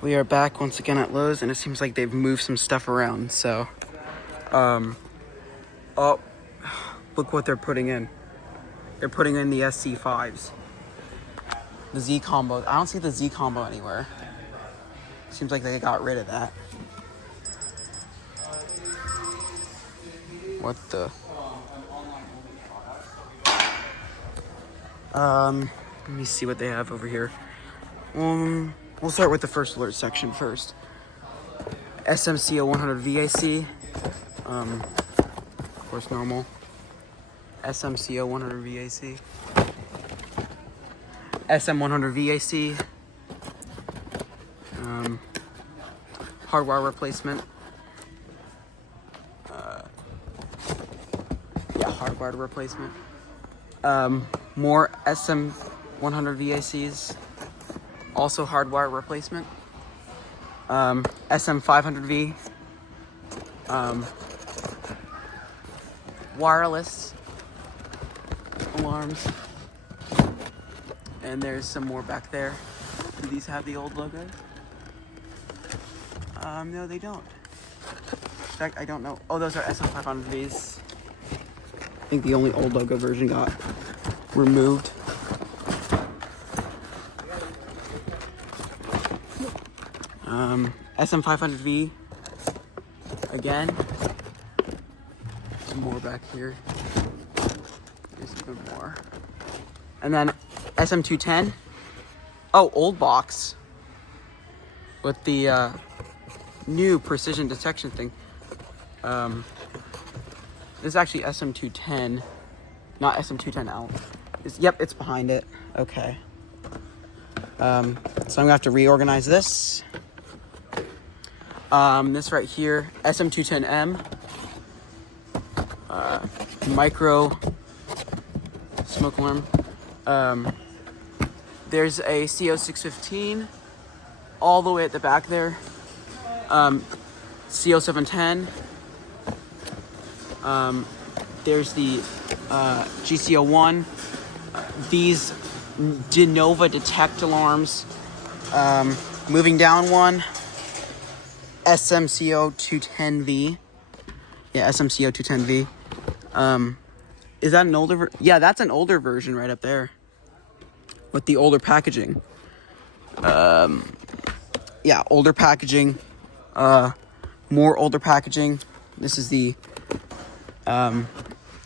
We are back once again at Lowe's, and it seems like they've moved some stuff around. So, oh, look what they're putting in. They're putting in the SC5s. The Z combo. I don't see the Z combo anywhere. Seems like they got rid of that. What the? Let me see what they have over here. We'll start with the first alert section first. SMCO 100 VAC. Of course, normal. SMCO 100 VAC. SM 100 VAC. Hardwire replacement. Hardwire replacement. More SM 100 VACs. Also hardwire replacement. SM 500V. Wireless alarms. And there's some more back there. Do these have the old logos? No, they don't. In fact, I don't know. Oh, those are SM 500Vs. I think the only old logo version got removed. SM500V again. Some more back here. There's even more. And then SM210. Oh, old box with the new precision detection thing. This is actually SM210, not SM210L. Yep, it's behind it. Okay. So I'm gonna have to reorganize this. This right here, SM210M. Micro smoke alarm. There's a CO615 all the way at the back there. CO710. There's the GCO1. These De Nova detect alarms. Moving down one, SMCO 210V. Yeah, SMCO 210V. Is that an older yeah, that's an older version right up there. With the older packaging. Yeah, older packaging. More older packaging. This is the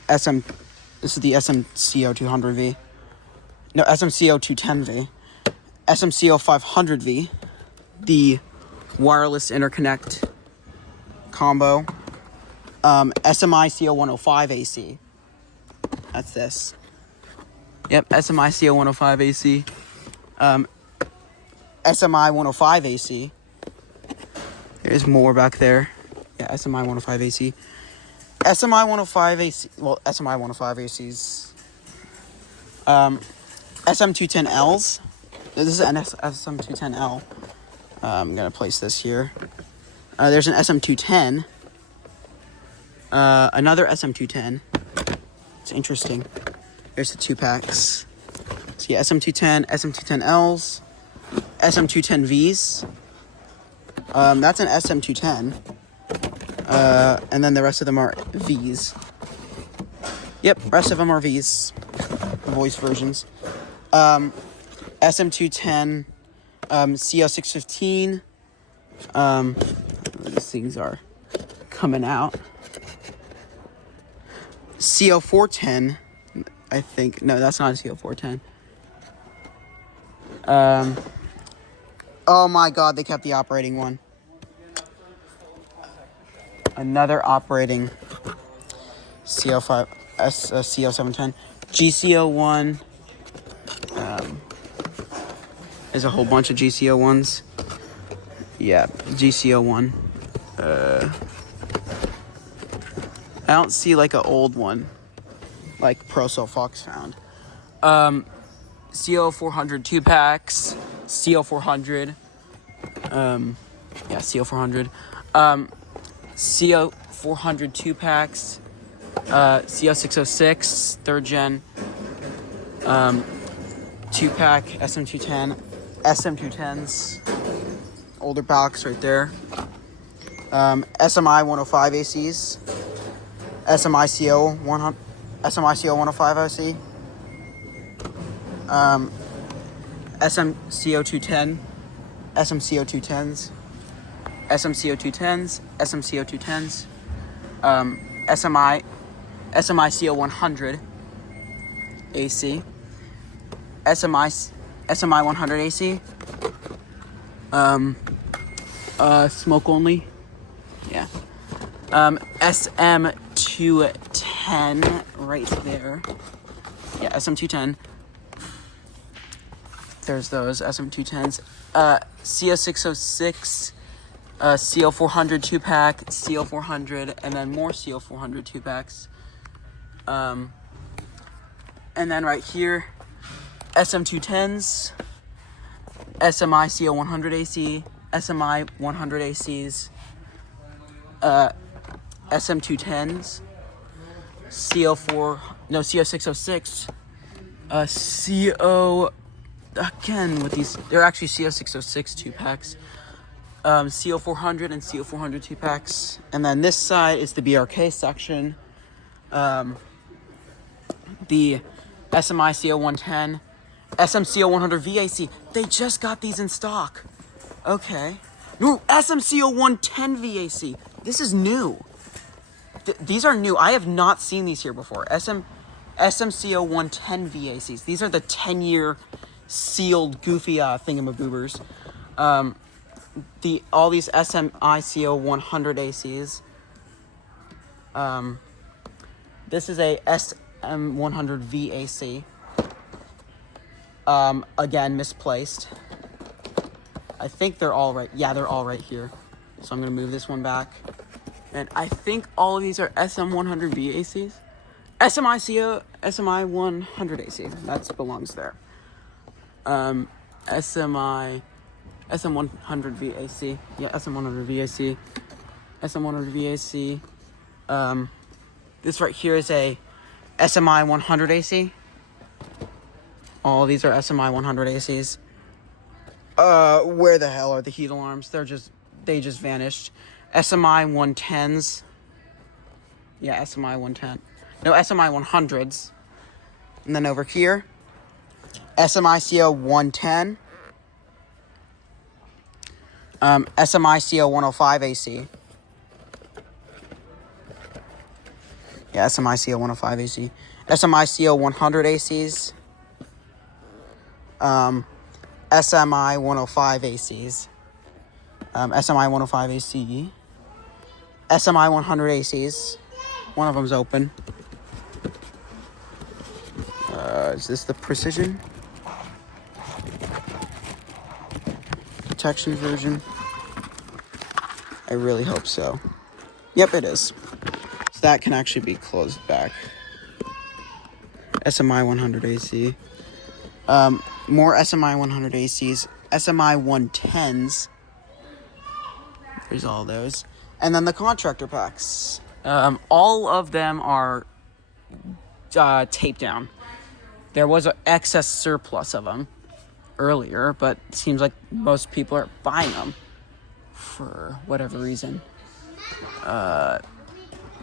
this is the SMCO 200V. No, SMCO 210V. SMCO 500V. The wireless interconnect combo. SMI CO 105 AC. That's this. Yep, SMI CO 105 AC. SMI 105 AC. There's more back there. Yeah, SMI 105 AC. SMI 105 AC. Well, SMI 105 ACs. SM210Ls. This is an SM210L. I'm gonna place this here. There's an SM210. Another SM210. It's interesting. There's the 2-packs. So yeah, SM210, SM210Ls, SM210Vs. That's an SM210. And then the rest of them are Vs. Yep, rest of them are Vs. Voice versions. SM210, CO615. These things are coming out. CO410, I think. No, that's not a CO410. Oh my god, they kept the operating one. Another operating CO5, CO710. GCO1. There's a whole bunch of GCO1s. Yeah, GCO1. I don't see like an old one like ProSo Fox found. CO400 2-packs, CO400. Yeah, CO400. CO400 2-packs, CO606 3rd gen, 2-pack SM210, SM210s, older box right there. SMI 105 ACs. SMI CO 105 OC. SMCO 210. SMCO 210s. SMCO 210s. SMCO 210s. SMI CO 100 AC. SMI 100 AC. Smoke only. Yeah. SM 210 right there. Yeah, SM 210. There's those SM 210s. CO 606. CO 400 2-pack. CO 400, and then more CO 400 2-packs. And then right here, SM 210s. SMI CO 100 AC. SMI 100 ACs. SM 210s. CO 606. CO, again with these, they're actually CO 606 2-packs. CO 400 and CO 400 2-packs. And then this side is the BRK section. The SMI CO 110. SMCO 100 VAC. They just got these in stock. Okay. No, SMCO 110 VAC. This is new. These are new. I have not seen these here before. SMCO 110 VACs. These are the 10-year sealed goofy thingamaboobers. All these SMICO 100 ACs. This is a SM100 VAC. Again, misplaced. I think they're all right. Yeah, they're all right here. So I'm going to move this one back. And I think all of these are SM100 VACs. SMI 100 AC. That belongs there. SM100 VAC. Yeah, SM100 VAC. SM100 VAC. This right here is a SMI 100 AC. All these are SMI 100 ACs. Where the hell are the heat alarms? They just vanished. SMI 110s. Yeah, SMI 110. No, SMI 100s. And then over here, SMI CO 110. SMI CO 105 AC. Yeah, SMI CO 105 AC. SMI CO 100 ACs. SMI 105 ACs. SMI 105 AC. SMI 100 ACs. One of them's open. Is this the precision? Protection version? I really hope so. Yep, it is. So that can actually be closed back. SMI 100 AC. More SMI 100 ACs. SMI 110s. There's all those. And then the contractor packs. All of them are taped down. There was an excess surplus of them earlier, but it seems like most people are buying them for whatever reason.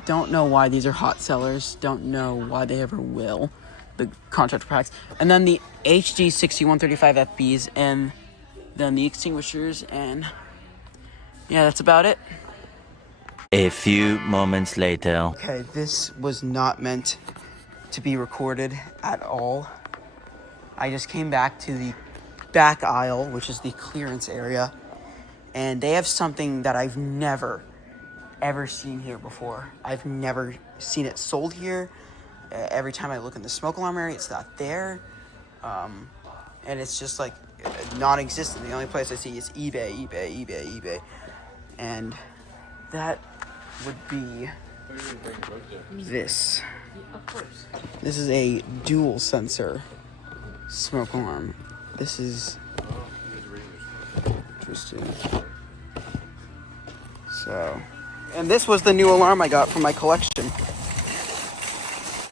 Don't know why these are hot sellers. Don't know why they ever will. The contractor packs. And then the HD 6135 FBs, and then the extinguishers, and yeah, that's about it. A few moments later. Okay, this was not meant to be recorded at all. I just came back to the back aisle, which is the clearance area, and they have something that I've never, ever seen here before. I've never seen it sold here. Every time I look in the smoke alarm area, it's not there. And it's just like non-existent. The only place I see is eBay. And that would be this. This is a dual sensor smoke alarm. This is interesting. So, and this was the new alarm I got from my collection.